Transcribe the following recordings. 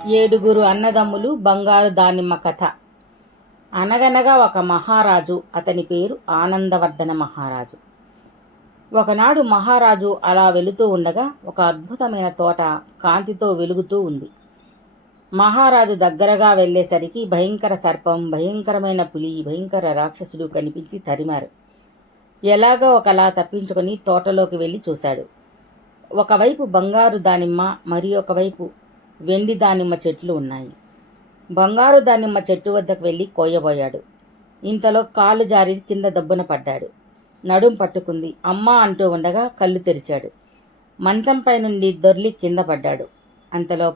ఏడుగురు అన్నదమ్ములు బంగారు దానిమ్మ కథ. అనగనగా ఒక మహారాజు. అతని పేరు ఆనందవర్ధన మహారాజు. ఒకనాడు మహారాజు అలా వెళుతూ ఉండగా ఒక అద్భుతమైన తోట కాంతితో వెలుగుతూ ఉంది. మహారాజు దగ్గరగా వెళ్ళేసరికి భయంకర సర్పం, భయంకరమైన పులి, భయంకర రాక్షసుడు కనిపించి తరిమారు. ఎలాగో ఒకలా తప్పించుకొని తోటలోకి వెళ్ళి చూశాడు. ఒకవైపు బంగారు దానిమ్మ, మరి ఒకవైపు వెండి దానిమ్మ చెట్లు ఉన్నాయి. బంగారు దానిమ్మ చెట్టు వద్దకు వెళ్ళి కోయబోయాడు. ఇంతలో కాలు జారి కింద దబ్బున పడ్డాడు. నడుం పట్టుకుంది. అమ్మా అంటూ ఉండగా కళ్ళు తెరిచాడు. మంచంపై నుండి దొర్లి కింద పడ్డాడు. అంతలో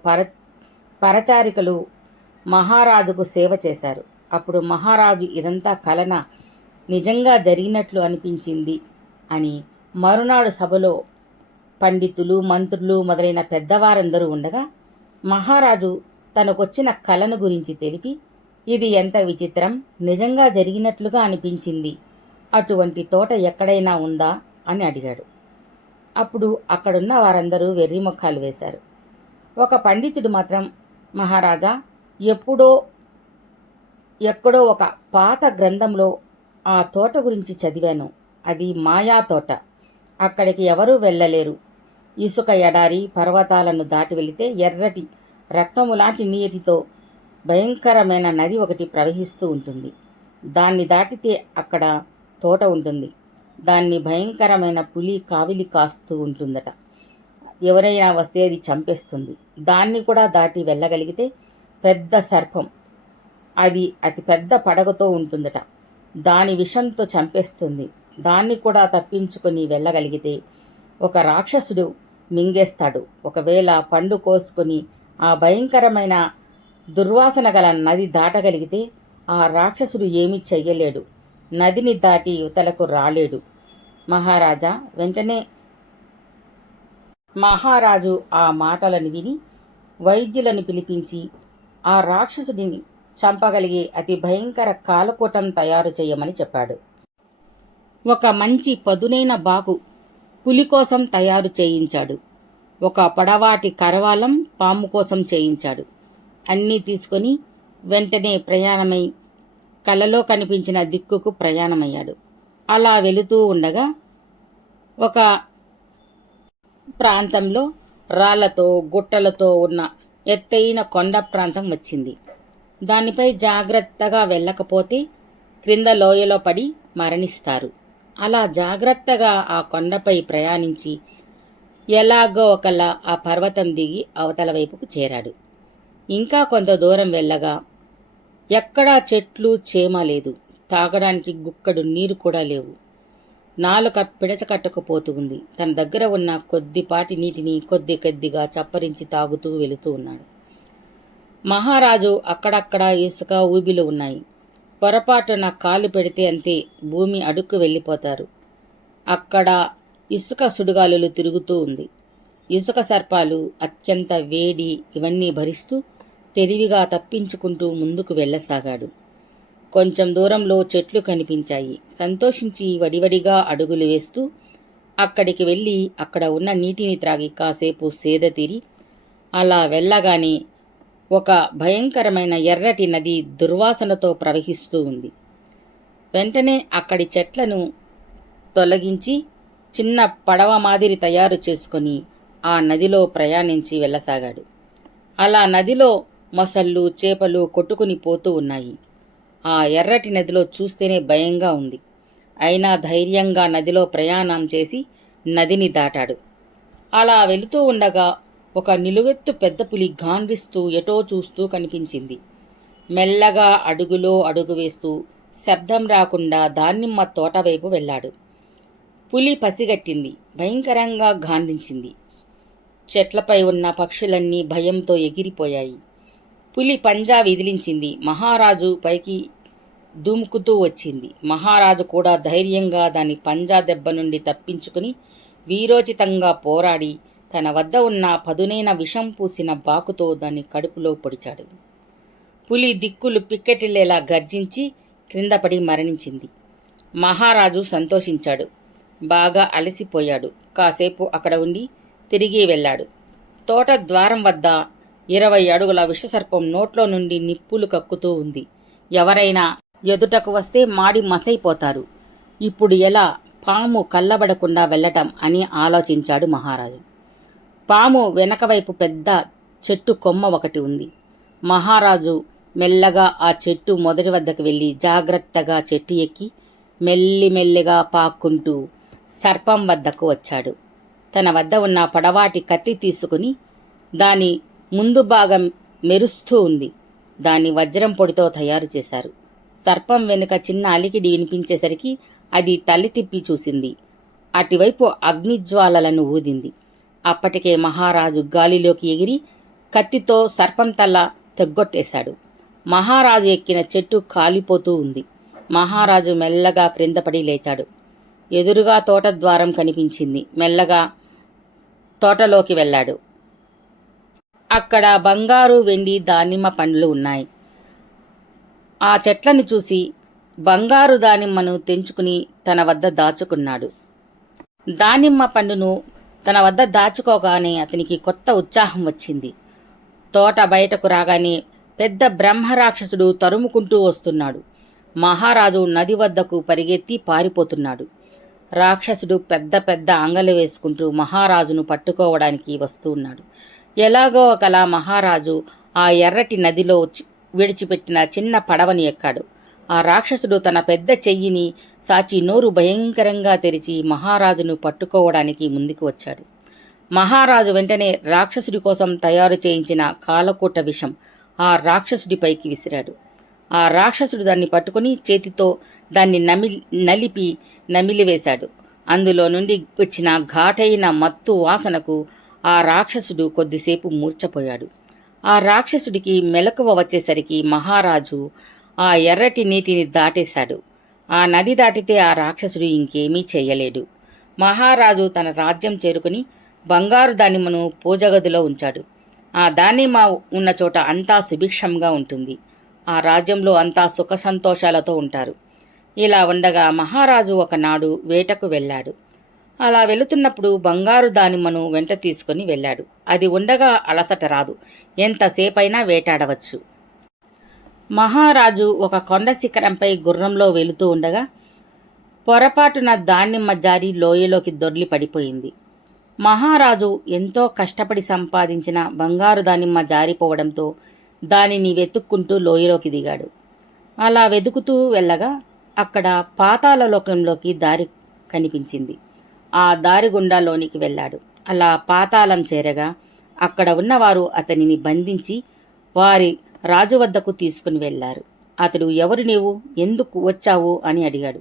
పరచారికలు మహారాజుకు సేవ చేశారు. అప్పుడు మహారాజు ఇదంతా కలన, నిజంగా జరిగినట్లు అనిపించింది అని మరునాడు సభలో పండితులు, మంత్రులు మొదలైన పెద్దవారందరూ ఉండగా మహారాజు తనకొచ్చిన కలను గురించి తెలిపి, ఇది ఎంత విచిత్రం, నిజంగా జరిగినట్లుగా అనిపించింది, అటువంటి తోట ఎక్కడైనా ఉందా అని అడిగాడు. అప్పుడు అక్కడున్న వారందరూ వెర్రిమొఖాలు వేశారు. ఒక పండితుడు మాత్రం, మహారాజా, ఎక్కడో ఒక పాత గ్రంథంలో ఆ తోట గురించి చదివాను. అది మాయా తోట. అక్కడికి ఎవరూ వెళ్ళలేరు. ఇసుక ఎడారి, పర్వతాలను దాటి వెళితే ఎర్రటి రక్తము లాంటి నీటితో భయంకరమైన నది ఒకటి ప్రవహిస్తూ ఉంటుంది. దాన్ని దాటితే అక్కడ తోట ఉంటుంది. దాన్ని భయంకరమైన పులి కావిలి కాస్తూ ఉంటుందట. ఎవరైనా వస్తే అది చంపేస్తుంది. దాన్ని కూడా దాటి వెళ్ళగలిగితే పెద్ద సర్పం, అది అతి పెద్ద పడగతో ఉంటుందట. దాని విషంతో చంపేస్తుంది. దాన్ని కూడా తప్పించుకొని వెళ్ళగలిగితే ఒక రాక్షసుడు మింగేస్తాడు. ఒకవేళ పండు కోసుకొని ఆ భయంకరమైన దుర్వాసన గల నది దాటగలిగితే ఆ రాక్షసుడు ఏమీ చెయ్యలేడు. నదిని దాటి యువతలకు రాలేడు. మహారాజు ఆ మాటలను విని వైద్యులను పిలిపించి ఆ రాక్షసుడిని చంపగలిగే అతి భయంకర కాలకూటం తయారు చేయమని చెప్పాడు. ఒక మంచి పదునైన బాకు పులి కోసం తయారు చేయించాడు. ఒక పొడవాటి కరవాలం పాము కోసం చేయించాడు. అన్నీ తీసుకొని వెంటనే ప్రయాణమై కలలో కనిపించిన దిక్కుకు ప్రయాణమయ్యాడు. అలా వెళుతూ ఉండగా ఒక ప్రాంతంలో రాళ్లతో, గుట్టలతో ఉన్న ఎత్తైన కొండ ప్రాంతం వచ్చింది. దానిపై జాగ్రత్తగా వెళ్ళకపోతే క్రింద లోయలో పడి మరణిస్తారు. అలా జాగ్రత్తగా ఆ కొండపై ప్రయాణించి ఎలాగో ఒకలా ఆ పర్వతం దిగి అవతల వైపుకు చేరాడు. ఇంకా కొంత దూరం వెళ్ళగా ఎక్కడా చెట్లు, చేమ లేదు. తాగడానికి గుక్కడు నీరు కూడా లేవు. నాలుక పిడచకట్టుకుపోతూ ఉంది. తన దగ్గర ఉన్న కొద్దిపాటి నీటిని కొద్ది కొద్దిగా చప్పరించి తాగుతూ వెళుతూ ఉన్నాడు. మహారాజు అక్కడక్కడ ఇసుక ఊబిలు ఉన్నాయి. పొరపాటున కాలు పెడితే అంతే, భూమి అడుక్కు వెళ్ళిపోతారు. అక్కడ ఇసుక సుడిగాలులు తిరుగుతూ ఉంది. ఇసుక సర్పాలు, అత్యంత వేడి, ఇవన్నీ భరిస్తూ తెలివిగా తప్పించుకుంటూ ముందుకు వెళ్ళసాగాడు. కొంచెం దూరంలో చెట్లు కనిపించాయి. సంతోషించి వడివడిగా అడుగులు వేస్తూ అక్కడికి వెళ్ళి అక్కడ ఉన్న నీటిని త్రాగి కాసేపు సేద తీరి అలా వెళ్ళగానే ఒక భయంకరమైన ఎర్రటి నది దుర్వాసనతో ప్రవహిస్తూ ఉంది. వెంటనే అక్కడి చెట్లను తొలగించి చిన్న పడవ మాదిరి తయారు చేసుకొని ఆ నదిలో ప్రయాణించి వెళ్ళసాగాడు. అలా నదిలో మొసళ్ళు, చేపలు కొట్టుకుని పోతూ ఉన్నాయి. ఆ ఎర్రటి నదిలో చూస్తేనే భయంగా ఉంది. అయినా ధైర్యంగా నదిలో ప్రయాణం చేసి నదిని దాటాడు. అలా వెళుతూ ఉండగా ఒక నిలువెత్తు పెద్ద పులి గాండ్రిస్తూ ఎటో చూస్తూ కనిపించింది. మెల్లగా అడుగులో అడుగు వేస్తూ శబ్దం రాకుండా దానిమ్మ తోట వైపు వెళ్ళాడు. పులి పసిగట్టింది. భయంకరంగా గాండ్రించింది. చెట్లపై ఉన్న పక్షులన్నీ భయంతో ఎగిరిపోయాయి. పులి పంజా విదిలించింది. మహారాజు పైకి దుముకుతూ వచ్చింది. మహారాజు కూడా ధైర్యంగా దాని పంజా దెబ్బ నుండి తప్పించుకుని వీరోచితంగా పోరాడి తన వద్ద ఉన్న పదునైన విషం పూసిన బాకుతో దాన్ని కడుపులో పొడిచాడు. పులి దిక్కులు పిక్కెటిల్లేలా గర్జించి క్రిందపడి మరణించింది. మహారాజు సంతోషించాడు. బాగా అలసిపోయాడు. కాసేపు అక్కడ ఉండి తిరిగి వెళ్ళాడు. తోట ద్వారం వద్ద 20 అడుగుల విషసర్పం నోట్లో నుండి నిప్పులు కక్కుతూ ఉంది. ఎవరైనా ఎదుటకు వస్తే మాడి మసైపోతారు. ఇప్పుడు ఎలా పాము కళ్ళబడకుండా వెళ్ళటం అని ఆలోచించాడు మహారాజు. పాము వెనకవైపు పెద్ద చెట్టు కొమ్మ ఒకటి ఉంది. మహారాజు మెల్లగా ఆ చెట్టు మొదటి వద్దకు వెళ్ళి జాగ్రత్తగా చెట్టు ఎక్కి మెల్లిమెల్లిగా పాక్కుంటూ సర్పం వద్దకు వచ్చాడు. తన వద్ద ఉన్న పొడవాటి కత్తి తీసుకుని దాని ముందు భాగం మెరుస్తూ ఉంది. దాన్ని వజ్రం పొడితో తయారు చేశారు. సర్పం వెనుక చిన్న అలికిడి వినిపించేసరికి అది తల్లి తిప్పి చూసింది. అటువైపు అగ్నిజ్వాలలను ఊదింది. అప్పటికే మహారాజు గాలిలోకి ఎగిరి కత్తితో సర్పం తల తెగ్గొట్టేశాడు. మహారాజు ఎక్కిన చెట్టు కాలిపోతూ ఉంది. మహారాజు మెల్లగా క్రిందపడి లేచాడు. ఎదురుగా తోట ద్వారం కనిపించింది. మెల్లగా తోటలోకి వెళ్ళాడు. అక్కడ బంగారు, వెండి, దానిమ్మ పండ్లు ఉన్నాయి. ఆ చెట్లను చూసి బంగారు దానిమ్మను తెంచుకుని తన వద్ద దాచుకున్నాడు. దానిమ్మ పండును తన వద్ద దాచుకోగానే అతనికి కొత్త ఉత్సాహం వచ్చింది. తోట బయటకు రాగానే పెద్ద బ్రహ్మరాక్షసుడు తరుముకుంటూ వస్తున్నాడు. మహారాజు నది వద్దకు పరిగెత్తి పారిపోతున్నాడు. రాక్షసుడు పెద్ద పెద్ద అంగలు వేసుకుంటూ మహారాజును పట్టుకోవడానికి వస్తూ ఉన్నాడు. ఎలాగో ఒకలా మహారాజు ఆ ఎర్రటి నదిలో విడిచిపెట్టిన చిన్న పడవని ఎక్కాడు. ఆ రాక్షసుడు తన పెద్ద చెయ్యిని సాచి నోరు భయంకరంగా తెరిచి మహారాజును పట్టుకోవడానికి ముందుకు వచ్చాడు. మహారాజు వెంటనే రాక్షసుడి కోసం తయారు చేయించిన కాలకూట విషం ఆ రాక్షసుడిపైకి విసిరాడు. ఆ రాక్షసుడు దాన్ని పట్టుకుని చేతితో దాన్ని నలిపి నమిలివేశాడు. అందులో నుండి వచ్చిన ఘాటైన మత్తు వాసనకు ఆ రాక్షసుడు కొద్దిసేపు మూర్ఛపోయాడు. ఆ రాక్షసుడికి మెలకువ వచ్చేసరికి మహారాజు ఆ ఎర్రటి నీటిని దాటేశాడు. ఆ నది దాటితే ఆ రాక్షసుడు ఇంకేమీ చెయ్యలేడు. మహారాజు తన రాజ్యం చేరుకుని బంగారు దానిమ్మను పూజగదిలో ఉంచాడు. ఆ దానిమ్మ ఉన్న చోట అంతా సుభిక్షంగా ఉంటుంది. ఆ రాజ్యంలో అంతా సుఖ సంతోషాలతో ఉంటారు. ఇలా ఉండగా మహారాజు ఒకనాడు వేటకు వెళ్ళాడు. అలా వెళుతున్నప్పుడు బంగారు దానిమ్మను వెంట తీసుకుని వెళ్ళాడు. అది ఉండగా అలసట రాదు, ఎంతసేపైనా వేటాడవచ్చు. మహారాజు ఒక కొండ శిఖరంపై గుర్రంలో వెళుతూ ఉండగా పొరపాటున దానిమ్మ జారి లోయలోకి దొర్లి పడిపోయింది. మహారాజు ఎంతో కష్టపడి సంపాదించిన బంగారు దానిమ్మ జారిపోవడంతో దానిని వెతుక్కుంటూ లోయలోకి దిగాడు. అలా వెతుకుతూ వెళ్ళగా అక్కడ పాతాళలోకంలోకి దారి కనిపించింది. ఆ దారి గుండా లోనికి వెళ్ళాడు. అలా పాతాళం చేరగా అక్కడ ఉన్నవారు అతనిని బంధించి వారి రాజు వద్దకు తీసుకుని వెళ్లారు. అతడు, ఎవరు నీవు, ఎందుకు వచ్చావు అని అడిగాడు.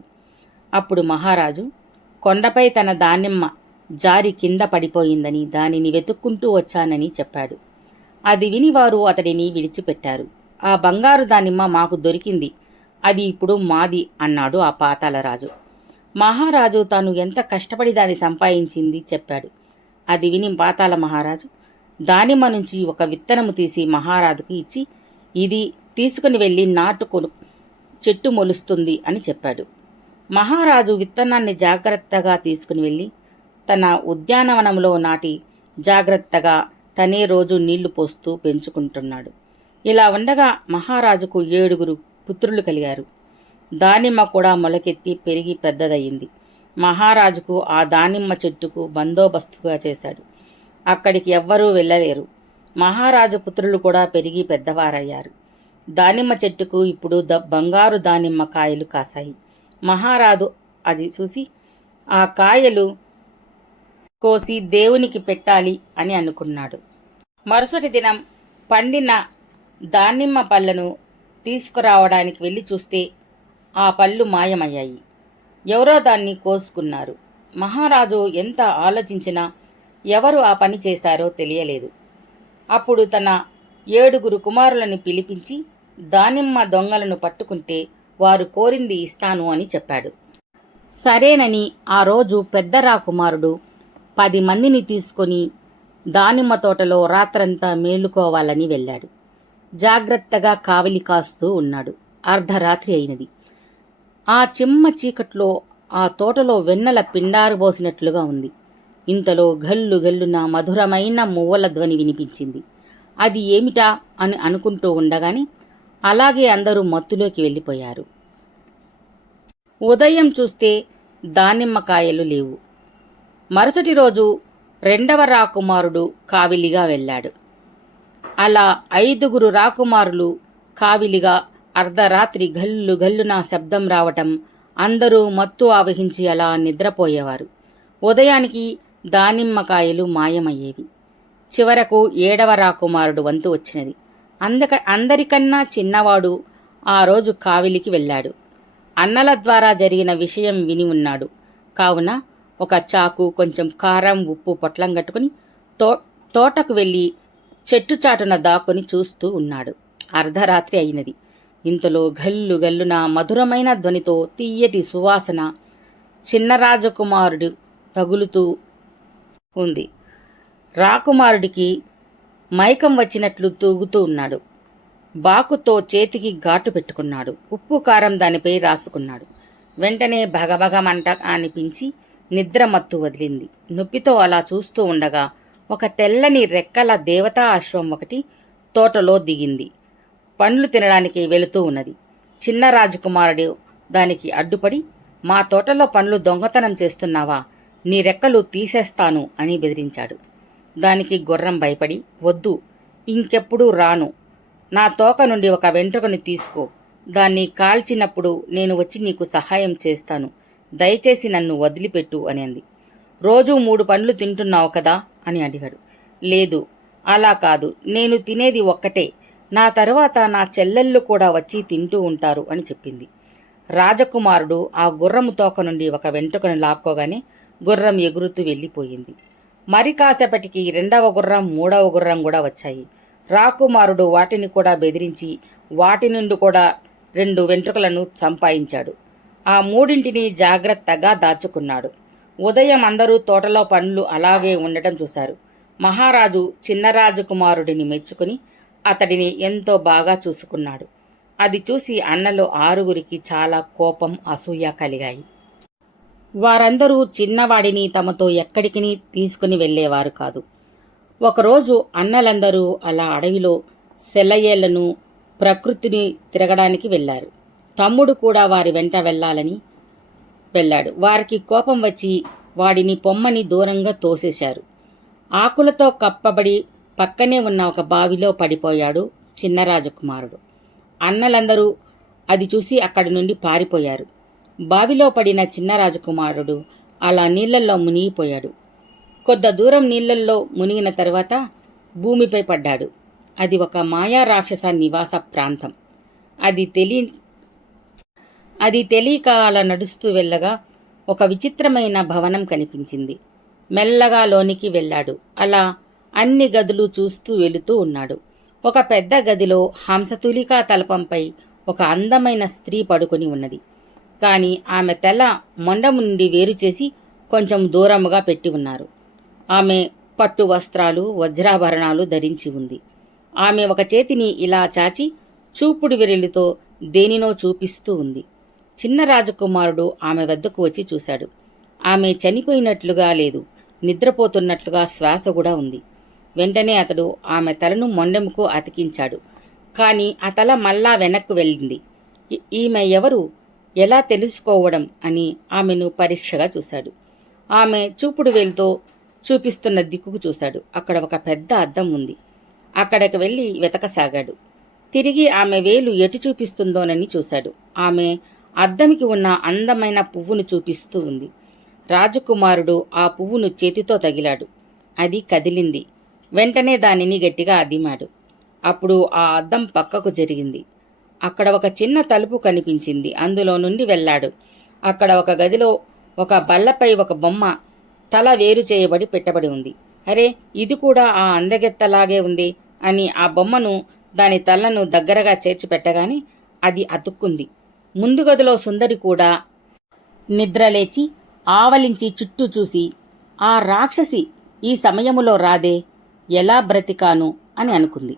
అప్పుడు మహారాజు, కొండపై తన దానిమ్మ జారి కింద పడిపోయిందని దానిని వెతుక్కుంటూ వచ్చానని చెప్పాడు. అది విని వారు అతడిని విడిచిపెట్టారు. ఆ బంగారు దానిమ్మ మాకు దొరికింది, అది ఇప్పుడు మాది అన్నాడు ఆ పాతాళరాజు. మహారాజు తాను ఎంత కష్టపడి దాన్ని సంపాదించింది చెప్పాడు. అది విని పాతాళ మహారాజు దానిమ్మ నుంచి ఒక విత్తనము తీసి మహారాజుకు ఇచ్చి, ఇది తీసుకుని వెళ్ళి నాటుకు చెట్టు మొలుస్తుంది అని చెప్పాడు. మహారాజు విత్తనాన్ని జాగ్రత్తగా తీసుకుని వెళ్ళి తన ఉద్యానవనంలో నాటి జాగ్రత్తగా తనే రోజు నీళ్లు పోస్తూ పెంచుకుంటున్నాడు. ఇలా ఉండగా మహారాజుకు 7 పుత్రులు కలిగారు. దానిమ్మ కూడా మొలకెత్తి పెరిగి పెద్దదయ్యింది. మహారాజుకు ఆ దానిమ్మ చెట్టుకు బందోబస్తుగా చేశాడు. అక్కడికి ఎవ్వరూ వెళ్ళలేరు. మహారాజు పుత్రులు కూడా పెరిగి పెద్దవారయ్యారు. దానిమ్మ చెట్టుకు ఇప్పుడు బంగారు దానిమ్మ కాయలు కాశాయి. మహారాజు అది చూసి ఆ కాయలు కోసి దేవునికి పెట్టాలి అని అనుకున్నాడు. మరుసటి దినం పండిన దానిమ్మ పళ్ళను తీసుకురావడానికి వెళ్ళి చూస్తే ఆ పళ్ళు మాయమయ్యాయి. ఎవరో దాన్ని కోసుకున్నారు. మహారాజు ఎంత ఆలోచించినా ఎవరు ఆ పని చేశారో తెలియలేదు. అప్పుడు తన 7 కుమారులను పిలిపించి దానిమ్మ దొంగలను పట్టుకుంటే వారు కోరింది ఇస్తాను అని చెప్పాడు. సరేనని ఆ రోజు పెద్ద రాకుమారుడు 10 మందిని తీసుకొని దానిమ్మ తోటలో రాత్రంతా మేలుకోవాలని వెళ్ళాడు. జాగ్రత్తగా కావలి కాస్తూ ఉన్నాడు. అర్ధరాత్రి అయినది. ఆ చిమ్మ చీకట్లో ఆ తోటలో వెన్నెల పిండారుబోసినట్లుగా ఉంది. ఇంతలో గల్లు గల్లున మధురమైన మువ్వల ధ్వని వినిపించింది. అది ఏమిటా అని అనుకుంటూ ఉండగానే అలాగే అందరూ మత్తులోకి వెళ్ళిపోయారు. ఉదయం చూస్తే దానిమ్మకాయలు లేవు. మరుసటి రోజు రెండవ రాకుమారుడు కావిలిగా వెళ్ళాడు. అలా 5 రాకుమారులు కావిలిగా అర్ధరాత్రి గల్లు గల్లున శబ్దం రావటం, అందరూ మత్తు ఆవహించి అలా నిద్రపోయేవారు. ఉదయానికి దానిమ్మకాయలు మాయమయ్యేవి. చివరకు 7వ రాకుమారుడు వంతు వచ్చినది. అందరికన్నా చిన్నవాడు ఆ రోజు కావిలికి వెళ్ళాడు. అన్నల ద్వారా జరిగిన విషయం విని ఉన్నాడు. కావున ఒక చాకు, కొంచెం కారం, ఉప్పు పొట్లం కట్టుకుని తోటకు వెళ్ళి చెట్టు చాటున దాక్కుని చూస్తూ ఉన్నాడు. అర్ధరాత్రి అయినది. ఇంతలో గల్లు గల్లున మధురమైన ధ్వనితో తీయటి సువాసన చిన్న రాజకుమారుడు తగులుతూ ఉంది. రాకుమారుడికి మైకం వచ్చినట్లు తూగుతూ ఉన్నాడు. బాకుతో చేతికి ఘాటు పెట్టుకున్నాడు. ఉప్పు కారం దానిపై రాసుకున్నాడు. వెంటనే భగభగమంట అనిపించి నిద్ర మత్తు వదిలింది. నొప్పితో అలా చూస్తూ ఉండగా ఒక తెల్లని రెక్కల దేవతా అశ్వం ఒకటి తోటలో దిగింది. పండ్లు తినడానికి వెళుతూ ఉన్నది. చిన్న రాజకుమారుడు దానికి అడ్డుపడి, మా తోటలో పండ్లు దొంగతనం చేస్తున్నావా? నీ రెక్కలు తీసేస్తాను అని బెదిరించాడు. దానికి గుర్రం భయపడి, వద్దు, ఇంకెప్పుడూ రాను. నా తోక నుండి ఒక వెంట్రుకను తీసుకో. దాన్ని కాల్చినప్పుడు నేను వచ్చి నీకు సహాయం చేస్తాను. దయచేసి నన్ను వదిలిపెట్టు అని అంది. రోజూ 3 పండ్లు తింటున్నావు కదా అని అడిగాడు. లేదు, అలా కాదు, నేను తినేది ఒక్కటే. నా తరువాత నా చెల్లెళ్ళు కూడా వచ్చి తింటూ ఉంటారు అని చెప్పింది. రాజకుమారుడు ఆ గుర్రము తోక నుండి ఒక వెంట్రుకను లాక్కోగానే గుర్రం ఎగురుతూ వెళ్ళిపోయింది. మరి కాసేపటికి 2వ గుర్రం, 3వ గుర్రం కూడా వచ్చాయి. రాకుమారుడు వాటిని కూడా బెదిరించి వాటి నుండి కూడా 2 వెంట్రుకలను సంపాదించాడు. ఆ 3ంటిని జాగ్రత్తగా దాచుకున్నాడు. ఉదయం అందరూ తోటలో పండ్లు అలాగే ఉండటం చూశారు. మహారాజు చిన్న రాజకుమారుడిని మెచ్చుకుని అతడిని ఎంతో బాగా చూసుకున్నాడు. అది చూసి అన్నలో 6గురికి చాలా కోపం, అసూయ కలిగాయి. వారందరూ చిన్నవాడిని తమతో ఎక్కడికి తీసుకుని వెళ్ళేవారు కాదు. ఒకరోజు అన్నలందరూ అలా అడవిలో సెలయేళ్లను, ప్రకృతిని తిరగడానికి వెళ్ళారు. తమ్ముడు కూడా వారి వెంట వెళ్ళాడు. వారికి కోపం వచ్చి వాడిని పొమ్మని దూరంగా తోసేశారు. ఆకులతో కప్పబడి పక్కనే ఉన్న ఒక బావిలో పడిపోయాడు చిన్న రాజకుమారుడు. అన్నలందరూ అది చూసి అక్కడి నుండి పారిపోయారు. బావిలో పడిన చిన్న రాజకుమారుడు అలా నీళ్లల్లో మునిగిపోయాడు. కొద్ది దూరం నీళ్లల్లో మునిగిన తరువాత భూమిపై పడ్డాడు. అది ఒక మాయా రాక్షస నివాస ప్రాంతం. అది తెలియక అలా నడుస్తూ వెళ్ళగా ఒక విచిత్రమైన భవనం కనిపించింది. మెల్లగా లోనికి వెళ్ళాడు. అలా అన్ని గదులు చూస్తూ వెళుతూ ఉన్నాడు. ఒక పెద్ద గదిలో హంసతులికా తలపంపై ఒక అందమైన స్త్రీ పడుకొని ఉన్నది. కాని ఆమె తల మొండము నుండి వేరు చేసి కొంచెం దూరముగా పెట్టి ఉన్నారు. ఆమె పట్టు వస్త్రాలు, వజ్రాభరణాలు ధరించి ఉంది. ఆమె ఒక చేతిని ఇలా చాచి చూపుడు విరలితో దేనినో చూపిస్తూ ఉంది. చిన్న రాజకుమారుడు ఆమె వద్దకు వచ్చి చూశాడు. ఆమె చనిపోయినట్లుగా లేదు, నిద్రపోతున్నట్లుగా శ్వాస కూడా ఉంది. వెంటనే అతడు ఆమె తలను మొండెముకు అతికించాడు. కాని ఆ తల మళ్ళా వెనక్కు వెళ్ళింది. ఈమె ఎవరు, ఎలా తెలుసుకోవడం అని ఆమెను పరీక్షగా చూశాడు. ఆమె చూపుడు వేలుతో చూపిస్తున్న దిక్కుకు చూశాడు. అక్కడ ఒక పెద్ద అద్దం ఉంది. అక్కడికి వెళ్ళి వెతకసాగాడు. తిరిగి ఆమె వేలు ఎటు చూపిస్తుందోనని చూశాడు. ఆమె అద్దంకి ఉన్న అందమైన పువ్వును చూపిస్తూ ఉంది. రాజకుమారుడు ఆ పువ్వును చేతితో తగిలాడు. అది కదిలింది. వెంటనే దానిని గట్టిగా అదిమాడు. అప్పుడు ఆ అద్దం పక్కకు జరిగింది. అక్కడ ఒక చిన్న తలుపు కనిపించింది. అందులో నుండి వెళ్ళాడు. అక్కడ ఒక గదిలో ఒక బల్లపై ఒక బొమ్మ తల వేరు చేయబడి పెట్టబడి ఉంది. అరే, ఇది కూడా ఆ అందగెత్తలాగే ఉంది అని ఆ బొమ్మను, దాని తలను దగ్గరగా చేర్చి పెట్టగానే అది అతుక్కుంది. ముందు గదిలో సుందరి కూడా నిద్రలేచి ఆవలించి చుట్టూ చూసి, ఆ రాక్షసి ఈ సమయములో రాదే, ఎలా బ్రతికాను అని అనుకుంది.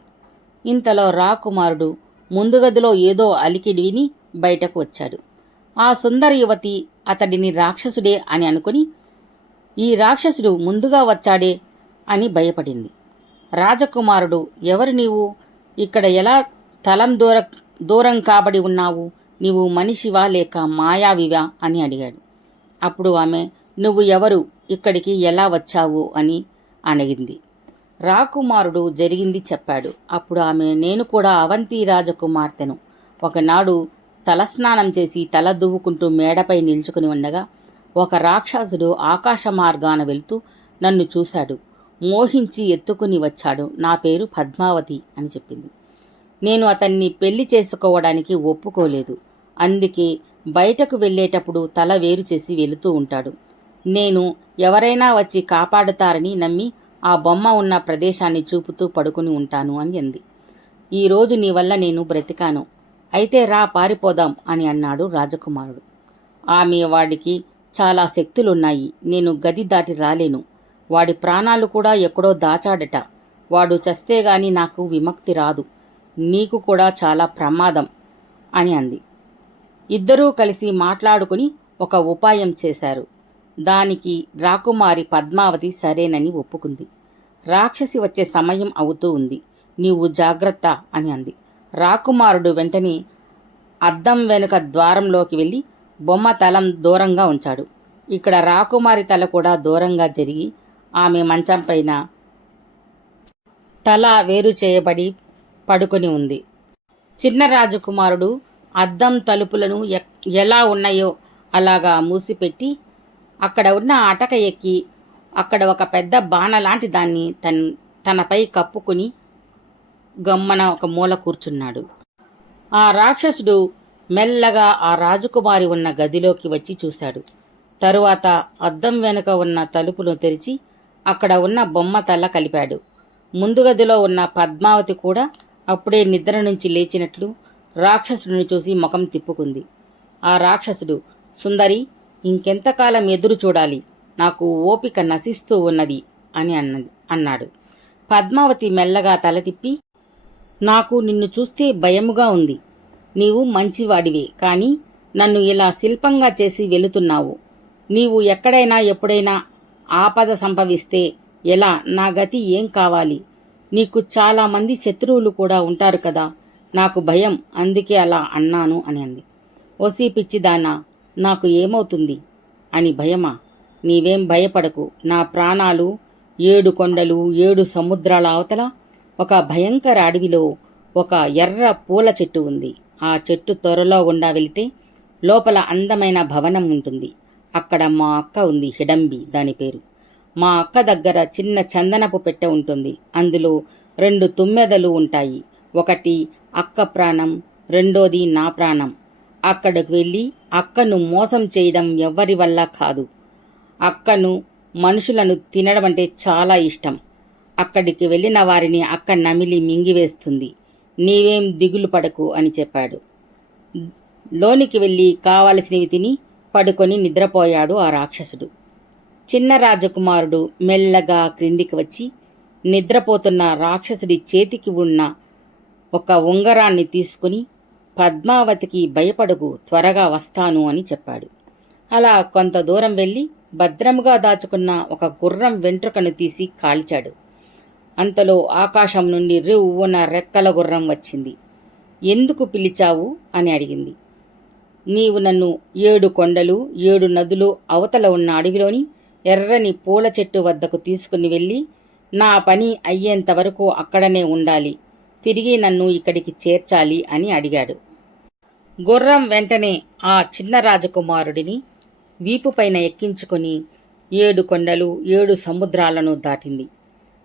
ఇంతలో రాకుమారుడు ముందు గదిలో ఏదో అలికిడి విని బయటకు వచ్చాడు. ఆ సుందర యువతి అతడిని రాక్షసుడే అని అనుకుని, ఈ రాక్షసుడు ముందుగా వచ్చాడే అని భయపడింది. రాజకుమారుడు, ఎవరు నీవు? ఇక్కడ ఎలా తలం దూరం కాబడి ఉన్నావు? నీవు మనిషివా లేక మాయావివా అని అడిగాడు. అప్పుడు ఆమె, నువ్వు ఎవరు, ఇక్కడికి ఎలా వచ్చావు అని అడిగింది. రాకుమారుడు జరిగింది చెప్పాడు. అప్పుడు ఆమె, నేను కూడా అవంతి రాజకుమార్తెను. ఒకనాడు తలస్నానం చేసి తల దువ్వుకుంటూ మేడపై నిల్చుకుని ఉండగా ఒక రాక్షసుడు ఆకాశ మార్గాన వెళ్తూ నన్ను చూశాడు. మోహించి ఎత్తుకుని వచ్చాడు. నా పేరు పద్మావతి అని చెప్పింది. నేను అతన్ని పెళ్లి చేసుకోవడానికి ఒప్పుకోలేదు. అందుకే బయటకు వెళ్ళేటప్పుడు తల వేరు చేసి వెళుతూ ఉంటాడు. నేను ఎవరైనా వచ్చి కాపాడుతారని నమ్మి ఆ బొమ్మ ఉన్న ప్రదేశాన్ని చూపుతూ పడుకుని ఉంటాను అని అంది. ఈరోజు నీ వల్ల నేను బ్రతికాను. అయితే రా పారిపోదాం అని అన్నాడు రాజకుమారుడు. ఆమె, వాడికి చాలా శక్తులున్నాయి. నేను గది దాటి రాలేను. వాడి ప్రాణాలు కూడా ఎక్కడో దాచాడట. వాడు చస్తే గాని నాకు విముక్తి రాదు. నీకు కూడా చాలా ప్రమాదం అని అంది. ఇద్దరూ కలిసి మాట్లాడుకుని ఒక ఉపాయం చేశారు. దానికి రాకుమారి పద్మావతి సరేనని ఒప్పుకుంది. రాక్షసి వచ్చే సమయం అవుతూ ఉంది. నీవు జాగ్రత్త అని అంది. రాకుమారుడు వెంటనే అద్దం వెనుక ద్వారంలోకి వెళ్ళి బొమ్మ తలం దూరంగా ఉంచాడు. ఇక్కడ రాకుమారి తల కూడా దూరంగా జరిగి ఆమె మంచం పైన తల వేరు చేయబడి పడుకొని ఉంది. చిన్న రాజకుమారుడు అద్దం తలుపులను ఎలా ఉన్నాయో అలాగా మూసిపెట్టి అక్కడ ఉన్న అటక ఎక్కి అక్కడ ఒక పెద్ద బాణ లాంటి దాన్ని తనపై కప్పుకుని గమ్మన ఒక మూల కూర్చున్నాడు. ఆ రాక్షసుడు మెల్లగా ఆ రాజకుమారి ఉన్న గదిలోకి వచ్చి చూశాడు. తరువాత అద్దం వెనుక ఉన్న తలుపును తెరిచి అక్కడ ఉన్న బొమ్మ తల కలిపాడు. ముందు గదిలో ఉన్న పద్మావతి కూడా అప్పుడే నిద్ర నుంచి లేచినట్లు రాక్షసుడిని చూసి ముఖం తిప్పుకుంది. ఆ రాక్షసుడు, సుందరి, ఇంకెంతకాలం ఎదురు చూడాలి? నాకు ఓపిక నశిస్తూ ఉన్నది అని అన్నాడు. పద్మావతి మెల్లగా తల తిప్పి, నాకు నిన్ను చూస్తే భయముగా ఉంది. నీవు మంచివాడివే, కానీ నన్ను ఇలా శిల్పంగా చేసి వెళుతున్నావు. నీవు ఎక్కడైనా ఎప్పుడైనా ఆపద సంభవిస్తే ఎలా? నా గతి ఏం కావాలి? నీకు చాలా మంది శత్రువులు కూడా ఉంటారు కదా. నాకు భయం, అందుకే అలా అన్నాను అని అంది. ఓసి పిచ్చిదానా, నాకు ఏమవుతుంది అని భయమా? నీవేం భయపడకు. నా ప్రాణాలు 7 కొండలు 7 సముద్రాల అవతల ఒక భయంకర అడవిలో ఒక ఎర్ర పూల చెట్టు ఉంది. ఆ చెట్టు త్వరలో గుండా వెళితే లోపల అందమైన భవనం ఉంటుంది. అక్కడ మా అక్క ఉంది, హిడంబి దాని పేరు. మా అక్క దగ్గర చిన్న చందనపు పెట్టె ఉంటుంది. అందులో 2 తుమ్మెదలు ఉంటాయి. ఒకటి అక్క ప్రాణం, రెండోది నా ప్రాణం. అక్కడికి వెళ్ళి అక్కను మోసం చేయడం ఎవ్వరి వల్ల కాదు. అక్కను, మనుషులను తినడం అంటే చాలా ఇష్టం. అక్కడికి వెళ్ళిన వారిని అక్క నమిలి మింగివేస్తుంది. నీవేం దిగులు పడకు అని చెప్పాడు. లోనికి వెళ్ళి కావలసినవి తిని పడుకొని నిద్రపోయాడు ఆ రాక్షసుడు. చిన్న రాజకుమారుడు మెల్లగా క్రిందికి వచ్చి నిద్రపోతున్న రాక్షసుడి చేతికి ఉన్న ఒక ఉంగరాన్ని తీసుకుని, పద్మావతికి భయపడకు, త్వరగా వస్తాను అని చెప్పాడు. అలా కొంత దూరం వెళ్ళి భద్రముగా దాచుకున్న ఒక గుర్రం వెంట్రుకను తీసి కాల్చాడు. అంతలో ఆకాశం నుండి రివ్వున రెక్కల గుర్రం వచ్చింది. ఎందుకు పిలిచావు అని అడిగింది. నీవు నన్ను 7 కొండలు 7 నదులు అవతల ఉన్న అడవిలోని ఎర్రని పూల చెట్టు వద్దకు తీసుకుని వెళ్ళి నా పని అయ్యేంతవరకు అక్కడనే ఉండాలి. తిరిగి నన్ను ఇక్కడికి చేర్చాలి అని అడిగాడు. గుర్రం వెంటనే ఆ చిన్న రాజకుమారుడిని వీపుపైన ఎక్కించుకొని 7 కొండలు 7 సముద్రాలను దాటింది.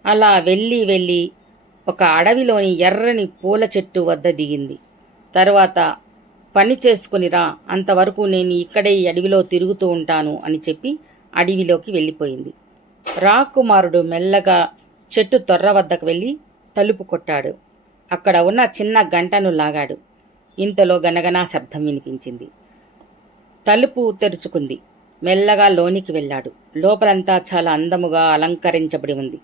అలా వెళ్ళి ఒక అడవిలోని ఎర్రని పూల చెట్టు వద్ద దిగింది. తర్వాత పని చేసుకునిరా, అంతవరకు నేను ఇక్కడే ఈ అడవిలో తిరుగుతూ ఉంటాను అని చెప్పి అడవిలోకి వెళ్ళిపోయింది. రాకుమారుడు మెల్లగా చెట్టు తొర్ర వద్దకు వెళ్ళి తలుపు కొట్టాడు. అక్కడ ఉన్న చిన్న గంటను లాగాడు. ఇంతలో గనగనా శబ్దం వినిపించింది. తలుపు తెరుచుకుంది. మెల్లగా లోనికి వెళ్ళాడు. లోపలంతా చాలా అందముగా అలంకరించబడి ఉంది.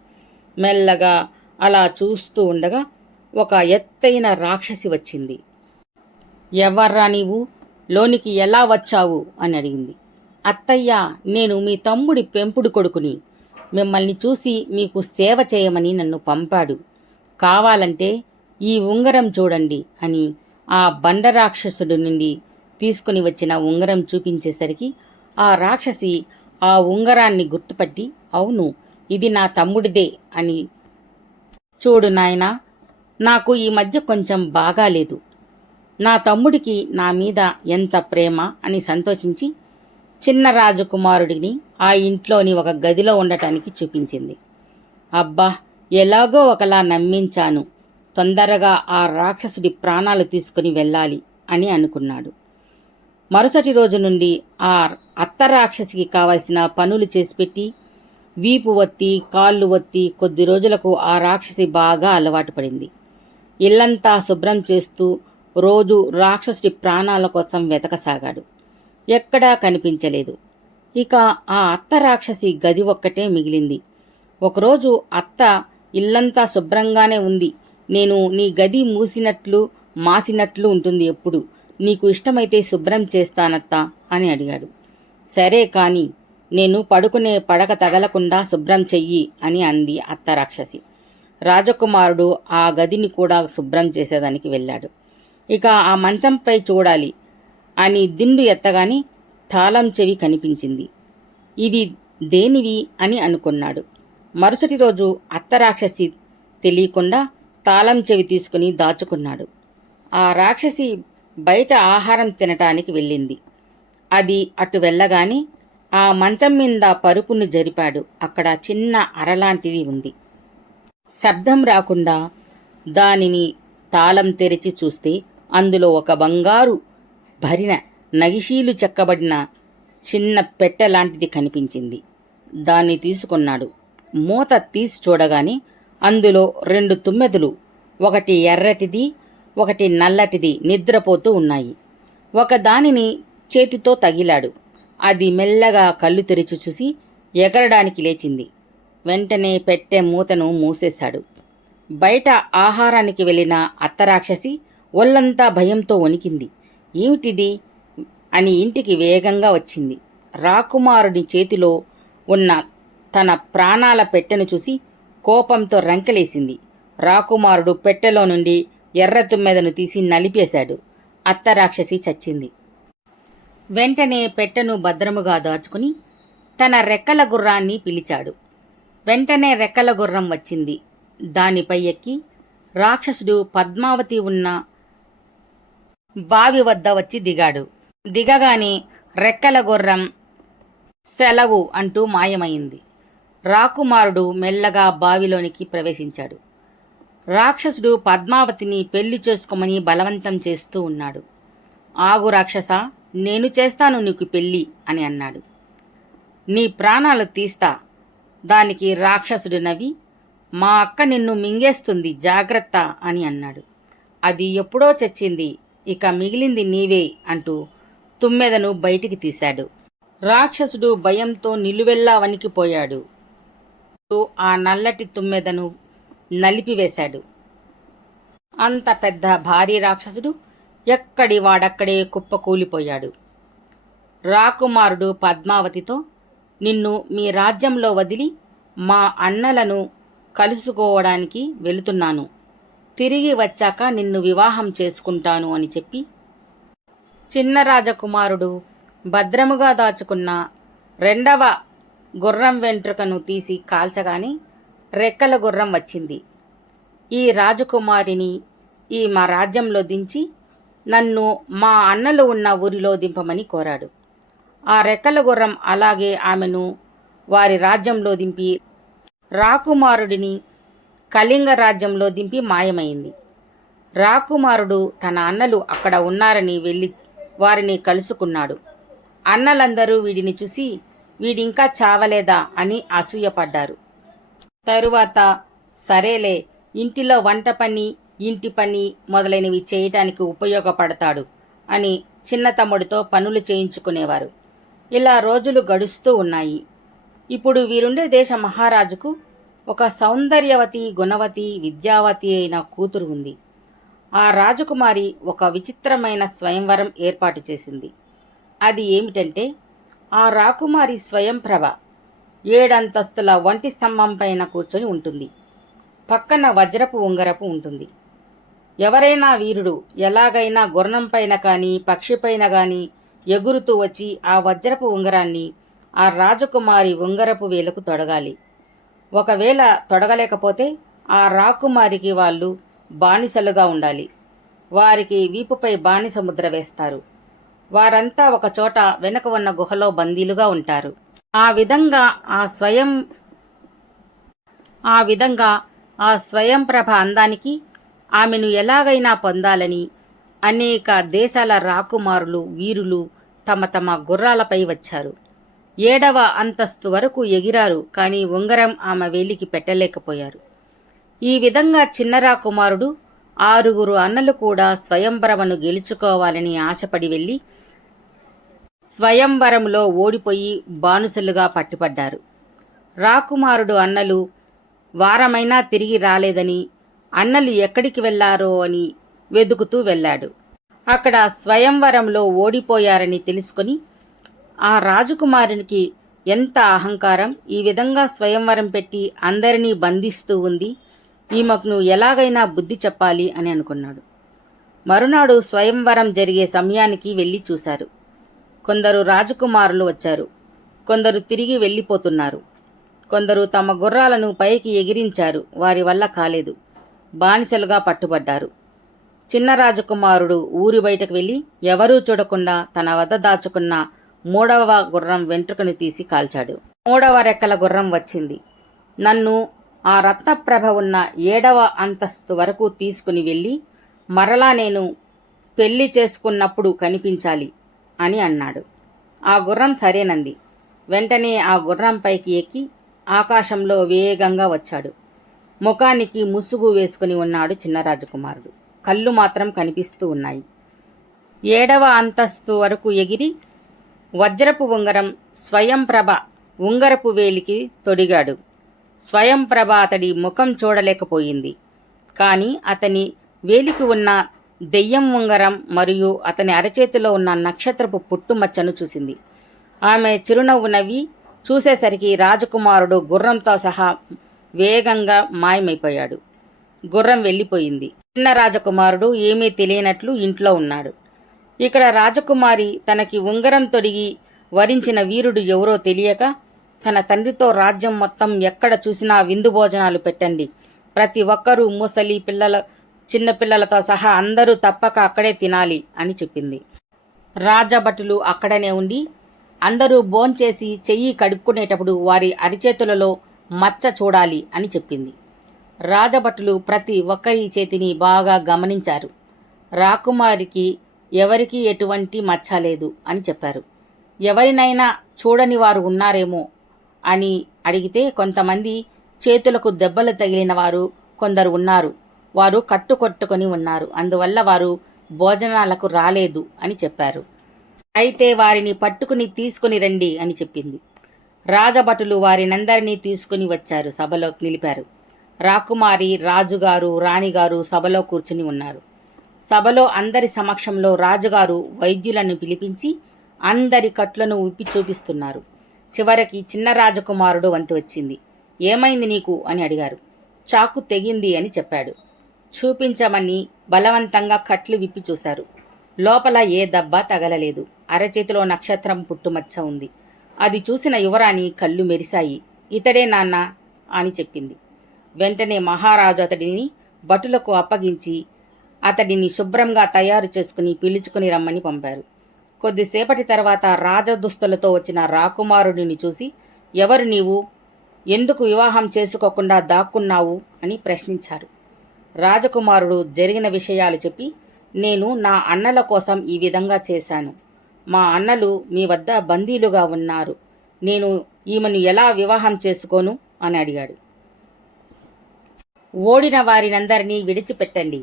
మెల్లగా అలా చూస్తూ ఉండగా ఒక ఎత్తైన రాక్షసి వచ్చింది. ఎవర్రా నీవు? లోనికి ఎలా వచ్చావు అని అడిగింది. అత్తయ్య, నేను మీ తమ్ముడి పెంపుడు కొడుకుని. మిమ్మల్ని చూసి మీకు సేవ చేయమని నన్ను పంపాడు. కావాలంటే ఈ ఉంగరం చూడండి అని ఆ బండరాక్షసుడి నుండి తీసుకుని వచ్చిన ఉంగరం చూపించేసరికి ఆ రాక్షసి ఆ ఉంగరాన్ని గుర్తుపట్టి, అవును, ఇది నా తమ్ముడిదే అని, చూడు నాయనా, నాకు ఈ మధ్య కొంచెం బాగాలేదు. నా తమ్ముడికి నా మీద ఎంత ప్రేమ అని సంతోషించి చిన్న రాజకుమారుడిని ఆ ఇంట్లోని ఒక గదిలో ఉండటానికి చూపించింది. అబ్బా, ఎలాగో ఒకలా నమ్మించాను. తొందరగా ఆ రాక్షసుడి ప్రాణాలు తీసుకుని వెళ్ళాలి అని అనుకున్నాడు. మరుసటి రోజు నుండి ఆ అత్త రాక్షసికి కావలసిన పనులు చేసిపెట్టి వీపు ఒత్తి కాళ్ళు ఒత్తి కొద్ది రోజులకు ఆ రాక్షసి బాగా అలవాటు పడింది. ఇల్లంతా శుభ్రం చేస్తూ రోజు రాక్షసుడి ప్రాణాల కోసం వెతకసాగాడు. ఎక్కడా కనిపించలేదు. ఇక ఆ అత్త రాక్షసి గది ఒక్కటే మిగిలింది. ఒకరోజు అత్త, ఇల్లంతా శుభ్రంగానే ఉంది, నేను నీ గది మూసినట్లు మాసినట్లు ఉంటుంది ఎప్పుడు, నీకు ఇష్టమైతే శుభ్రం చేస్తానత్తా అని అడిగాడు. సరే కాని నేను పడుకునే పడక తగలకుండా శుభ్రం చెయ్యి అని అంది అత్త రాక్షసి. రాజకుమారుడు ఆ గదిని కూడా శుభ్రం చేసేదానికి వెళ్ళాడు. ఇక ఆ మంచంపై చూడాలి అని దిండు ఎత్తగాని తాళం చెవి కనిపించింది. ఇవి దేనివి అని అనుకున్నాడు. మరుసటి రోజు అత్త రాక్షసి తెలియకుండా తాళం చెవి తీసుకుని దాచుకున్నాడు. ఆ రాక్షసి బయట ఆహారం తినటానికి వెళ్ళింది. అది అటు వెళ్ళగానే ఆ మంచం మీద పరుపును జరిపాడు. అక్కడ చిన్న అరలాంటిది ఉంది. శబ్దం రాకుండా దానిని తాళం తెరిచి చూస్తే అందులో ఒక బంగారు భరిన నగిశీలు చెక్కబడిన చిన్న పెట్టె లాంటిది కనిపించింది. దాన్ని తీసుకున్నాడు. మూత తీసి చూడగానే అందులో 2 తుమ్మెదలు, ఒకటి ఎర్రటిది ఒకటి నల్లటిది, నిద్రపోతూ ఉన్నాయి. ఒకదానిని చేతితో తగిలాడు. అది మెల్లగా కళ్ళు తెరిచి చూసి ఎగరడానికి లేచింది. వెంటనే పెట్టె మూతను మూసేశాడు. బయట ఆహారానికి వెళ్ళిన అత్తరాక్షసి ఒళ్ళంతా భయంతో వణికింది. ఏమిటిది అని ఇంటికి వేగంగా వచ్చింది. రాకుమారుడి చేతిలో ఉన్న తన ప్రాణాల పెట్టెను చూసి కోపంతో రంకెలేసింది. రాకుమారుడు పెట్టెలో నుండి ఎర్ర తుమ్మెదను తీసి నలిపేశాడు. అత్తరాక్షసి చచ్చింది. వెంటనే పెట్టెను భద్రముగా దాచుకుని తన రెక్కల గుర్రాన్ని పిలిచాడు. వెంటనే రెక్కల గుర్రం వచ్చింది. దానిపై ఎక్కి రాక్షసుడు పద్మావతి ఉన్న బావి వద్ద వచ్చి దిగాడు. దిగగానే రెక్కల గుర్రం సెలవు అంటూ మాయమైంది. రాకుమారుడు మెల్లగా బావిలోనికి ప్రవేశించాడు. రాక్షసుడు పద్మావతిని పెళ్లి చేసుకోమని బలవంతం చేస్తూ ఉన్నాడు. ఆగు రాక్షసా, నేను చేస్తాను నీకు పెళ్లి అని అన్నాడు. నీ ప్రాణాలు తీస్తా. దానికి రాక్షసుడు నవ్వి, మా అక్క నిన్ను మింగేస్తుంది, జాగ్రత్త అని అన్నాడు. అది ఎప్పుడో చచ్చింది, ఇక మిగిలింది నీవే అంటూ తుమ్మెదను బయటికి తీశాడు. రాక్షసుడు భయంతో నిలువెల్లా వణికిపోయాడు. ఆ నల్లటి తుమ్మెదను నలిపివేశాడు. అంత పెద్ద భారీ రాక్షసుడు ఎక్కడి వాడక్కడే కుప్పకూలిపోయాడు. రాకుమారుడు పద్మావతితో, నిన్ను మీ రాజ్యంలో వదిలి మా అన్నలను కలుసుకోవడానికి వెళుతున్నాను. తిరిగి వచ్చాక నిన్ను వివాహం చేసుకుంటాను అని చెప్పి చిన్న రాజకుమారుడు భద్రముగా దాచుకున్న 2వ గుర్రం వెంట్రుకను తీసి కాల్చగానే రెక్కల గుర్రం వచ్చింది. ఈ రాజకుమారిని మా రాజ్యంలో దించి నన్ను మా అన్నలు ఉన్న ఊరిలో దింపమని కోరాడు. ఆ రెక్కల గుర్రం అలాగే ఆమెను వారి రాజ్యంలో దింపి రాకుమారుడిని కళింగ రాజ్యంలో దింపి మాయమైంది. రాకుమారుడు తన అన్నలు అక్కడ ఉన్నారని వెళ్ళి వారిని కలుసుకున్నాడు. అన్నలందరూ వీడిని చూసి వీడింకా చావలేదా అని అసూయపడ్డారు. తరువాత సరేలే, ఇంటిలో వంట పని, ఇంటి పని మొదలైనవి చేయటానికి ఉపయోగపడతాడు అని చిన్న తమ్ముడితో పనులు చేయించుకునేవారు. ఇలా రోజులు గడుస్తూ ఉన్నాయి. ఇప్పుడు వీరుండే దేశ మహారాజుకు ఒక సౌందర్యవతి, గుణవతి, విద్యావతి అయిన కూతురు ఉంది. ఆ రాజకుమారి ఒక విచిత్రమైన స్వయంవరం ఏర్పాటు చేసింది. అది ఏమిటంటే, ఆ రాకుమారి స్వయంప్రభ. 7 అంతస్తుల వంటి స్తంభం పైన కూర్చొని ఉంటుంది. పక్కన వజ్రపు ఉంగరపు ఉంటుంది. ఎవరైనా వీరుడు ఎలాగైనా గుర్రంపైన కానీ పక్షిపైన కానీ ఎగురుతూ వచ్చి ఆ వజ్రపు ఉంగరాన్ని ఆ రాజకుమారి ఉంగరపు వేలుకు తొడగాలి. ఒకవేళ తొడగలేకపోతే ఆ రాకుమారికి వాళ్ళు బానిసలుగా ఉండాలి. వారికి వీపుపై బానిస ముద్ర వేస్తారు. వారంతా ఒక చోట వెనుక ఉన్న గుహలో బందీలుగా ఉంటారు. ఆ విధంగా ఆ స్వయంప్రభ అందానికి ఆమెను ఎలాగైనా పొందాలని అనేక దేశాల రాకుమారులు వీరులు తమ తమ గుర్రాలపై వచ్చారు. 7వ అంతస్తు వరకు ఎగిరారు, కానీ ఉంగరం ఆమె వేలికి పెట్టలేకపోయారు. ఈ విధంగా చిన్న రాకుమారుడు 6 అన్నలు కూడా స్వయంవరమును గెలుచుకోవాలని ఆశపడి వెళ్ళి స్వయంవరములో ఓడిపోయి బానిసలుగా పట్టుపడ్డారు. రాకుమారుడు అన్నలు వారమైనా తిరిగి రాలేదని, అన్నలు ఎక్కడికి వెళ్లారో అని వెదుకుతూ వెళ్ళాడు. అక్కడ స్వయంవరంలో ఓడిపోయారని తెలుసుకొని ఆ రాజకుమారునికి ఎంత అహంకారం! ఈ విధంగా స్వయంవరం పెట్టి అందరినీ బంధిస్తూ ఉంది. ఈమెకు ఎలాగైనా బుద్ధి చెప్పాలి అని అనుకున్నాడు. మరునాడు స్వయంవరం జరిగే సమయానికి వెళ్ళి చూశారు. కొందరు రాజకుమారులు వచ్చారు, కొందరు తిరిగి వెళ్ళిపోతున్నారు. కొందరు తమ గుర్రాలను పైకి ఎగిరించారు, వారి వల్ల కాలేదు, బానిసలుగా పట్టుబడ్డారు. చిన్న రాజకుమారుడు ఊరి బయటకు వెళ్ళి ఎవరూ చూడకుండా తన వద్ద దాచుకున్న 3వ గుర్రం వెంట్రుకను తీసి కాల్చాడు. 3వ రెక్కల గుర్రం వచ్చింది. నన్ను ఆ రత్నప్రభ ఉన్న 7వ అంతస్తు వరకు తీసుకుని వెళ్ళి మరలా నేను పెళ్లి చేసుకున్నప్పుడు కనిపించాలి అని అన్నాడు. ఆ గుర్రం సరేనంది. వెంటనే ఆ గుర్రం పైకి ఎక్కి ఆకాశంలో వేగంగా వచ్చాడు. ముఖానికి ముసుగు వేసుకుని ఉన్నాడు చిన్న రాజకుమారుడు. కళ్ళు మాత్రం కనిపిస్తూ ఉన్నాయి. 7వ అంతస్తు వరకు ఎగిరి వజ్రపు ఉంగరం స్వయంప్రభ ఉంగరపు వేలికి తొడిగాడు. స్వయంప్రభ అతడి ముఖం చూడలేకపోయింది, కానీ అతని వేలికి ఉన్న దెయ్యం ఉంగరం మరియు అతని అరచేతిలో ఉన్న నక్షత్రపు పుట్టుమచ్చను చూసింది. ఆమె చిరునవ్వు నవ్వి చూసేసరికి రాజకుమారుడు గుర్రంతో సహా వేగంగా మాయమైపోయాడు. గుర్రం వెళ్ళిపోయింది. చిన్న రాజకుమారుడు ఏమీ తెలియనట్లు ఇంట్లో ఉన్నాడు. ఇక్కడ రాజకుమారి తనకి ఉంగరం తొడిగి వరించిన వీరుడు ఎవరో తెలియక తన తండ్రితో రాజ్యం మొత్తం ఎక్కడ చూసినా విందు భోజనాలు పెట్టండి, ప్రతి ఒక్కరూ ముసలి చిన్నపిల్లలతో సహా అందరూ తప్పక అక్కడే తినాలి అని చెప్పింది. రాజభటులు అక్కడనే ఉండి అందరూ భోంచేసి చెయ్యి కడుక్కునేటప్పుడు వారి అరిచేతులలో మచ్చ చూడాలి అని చెప్పింది. రాజభటులు ప్రతి ఒక్కరి చేతిని బాగా గమనించారు. రాకుమారికి ఎవరికీ ఎటువంటి మచ్చ లేదు అని చెప్పారు. ఎవరినైనా చూడని వారు ఉన్నారేమో అని అడిగితే కొంతమంది చేతులకు దెబ్బలు తగిలిన వారు కొందరు ఉన్నారు, వారు కట్టుకొట్టుకొని ఉన్నారు, అందువల్ల వారు భోజనాలకు రాలేదు అని చెప్పారు. అయితే వారిని పట్టుకుని తీసుకుని రండి అని చెప్పింది. రాజభటులు వారినందరినీ తీసుకుని వచ్చారు, సభలో నిలిపారు. రాకుమారి, రాజుగారు, రాణిగారు సభలో కూర్చుని ఉన్నారు. సభలో అందరి సమక్షంలో రాజుగారు వైద్యులను పిలిపించి అందరి కట్లను విప్పి చూపిస్తున్నారు. చివరికి చిన్న రాజకుమారుడు వంతు వచ్చింది. ఏమైంది నీకు అని అడిగారు. చాకు తెగింది అని చెప్పాడు. చూపించమని బలవంతంగా కట్లు విప్పి చూశారు. లోపల ఏ దెబ్బ తగలలేదు. అరచేతిలో నక్షత్రం పుట్టుమచ్చ ఉంది. అది చూసిన యువరాణి కళ్ళు మెరిశాయి. ఇతడే నాన్న అని చెప్పింది. వెంటనే మహారాజు అతడిని భటులకు అప్పగించి అతడిని శుభ్రంగా తయారు చేసుకుని పిలుచుకుని రమ్మని పంపారు. కొద్దిసేపటి తర్వాత రాజదుస్తులతో వచ్చిన రాకుమారుడిని చూసి, ఎవరు నీవు? ఎందుకు వివాహం చేసుకోకుండా దాక్కున్నావు అని ప్రశ్నించారు. రాజకుమారుడు జరిగిన విషయాలు చెప్పి, నేను నా అన్నల కోసం ఈ విధంగా చేశాను. మా అన్నలు మీ వద్ద బందీలుగా ఉన్నారు. నేను ఈమెను ఎలా వివాహం చేసుకోను అని అడిగాడు. ఓడిన వారినందరినీ విడిచిపెట్టండి,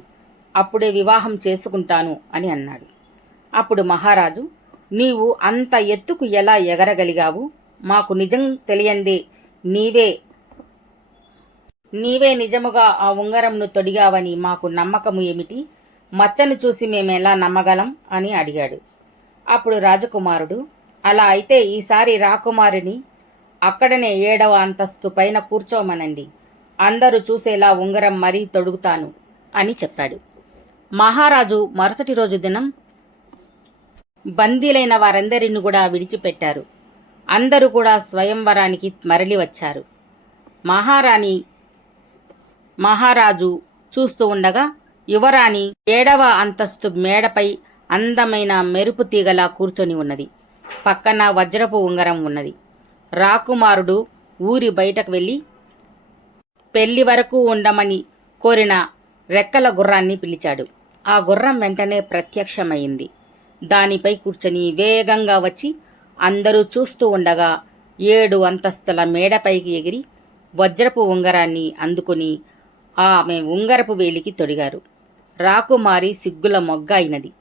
అప్పుడే వివాహం చేసుకుంటాను అని అన్నాడు. అప్పుడు మహారాజు, నీవు అంత ఎత్తుకు ఎలా ఎగరగలిగావు? మాకు నిజం తెలియందే నీవే నిజముగా ఆ ఉంగరంను తొడిగావని మాకు నమ్మకము ఏమిటి? మచ్చను చూసి మేమెలా నమ్మగలం అని అడిగాడు. అప్పుడు రాజకుమారుడు, అలా అయితే ఈసారి రాకుమారిని అక్కడనే 7వ అంతస్తు పైన కూర్చోమనండి. అందరూ చూసేలా ఉంగరం మరీ తొడుగుతాను అని చెప్పాడు. మహారాజు మరుసటి రోజు దినం బందీలైన వారందరిని కూడా విడిచిపెట్టారు. అందరూ కూడా స్వయంవరానికి మరలి వచ్చారు. మహారాజు చూస్తూ ఉండగా యువరాణి 7వ అంతస్తు మేడపై అందమైన మెరుపు తీగలా కూర్చొని ఉన్నది. పక్కన వజ్రపు ఉంగరం ఉన్నది. రాకుమారుడు ఊరి బయటకు వెళ్ళి పెళ్లి వరకు ఉండమని కోరిన రెక్కల గుర్రాన్ని పిలిచాడు. ఆ గుర్రం వెంటనే ప్రత్యక్షమైంది. దానిపై కూర్చొని వేగంగా వచ్చి అందరూ చూస్తూ ఉండగా 7 అంతస్తుల మేడపైకి ఎగిరి వజ్రపు ఉంగరాన్ని అందుకుని ఆమె ఉంగరపు వేలికి తొడిగారు. రాకుమారి సిగ్గుల మొగ్గ అయినది.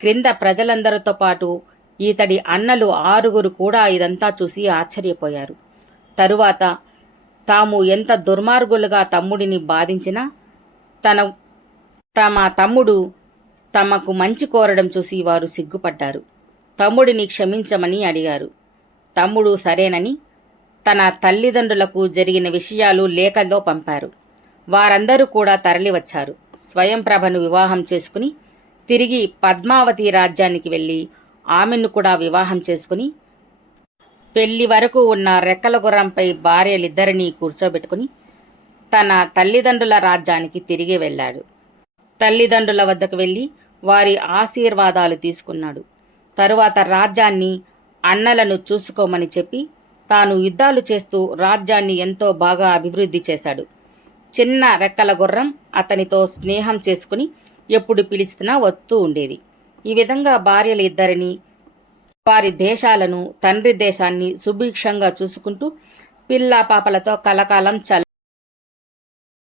క్రింద ప్రజలందరితో పాటు ఈతడి అన్నలు 6 కూడా ఇదంతా చూసి ఆశ్చర్యపోయారు. తరువాత తాము ఎంత దుర్మార్గులుగా తమ్ముడిని బాధించినా తమ తమ్ముడు తమకు మంచి కోరడం చూసి వారు సిగ్గుపడ్డారు. తమ్ముడిని క్షమించమని అడిగారు. తమ్ముడు సరేనని తన తల్లిదండ్రులకు జరిగిన విషయాలు లేఖలో పంపారు. వారందరూ కూడా తరలివచ్చారు. స్వయంప్రభను వివాహం చేసుకుని తిరిగి పద్మావతి రాజ్యానికి వెళ్ళి ఆమెను కూడా వివాహం చేసుకుని పెళ్లి వరకు ఉన్న రెక్కల గుర్రంపై భార్యలిద్దరినీ కూర్చోబెట్టుకుని తన తల్లిదండ్రుల రాజ్యానికి తిరిగి వెళ్ళాడు. తల్లిదండ్రుల వద్దకు వెళ్ళి వారి ఆశీర్వాదాలు తీసుకున్నాడు. తరువాత రాజ్యాన్ని అన్నలను చూసుకోమని చెప్పి తాను యుద్ధాలు చేస్తూ రాజ్యాన్ని ఎంతో బాగా అభివృద్ధి చేశాడు. చిన్న రెక్కల గుర్రం అతనితో స్నేహం చేసుకుని ఎప్పుడు పిలిచినా వస్తూ ఉండేది. ఈ విధంగా భార్యలు ఇద్దరిని, వారి దేశాలను, తండ్రి దేశాన్ని సుభిక్షంగా చూసుకుంటూ పిల్లా పాపలతో కలకాలం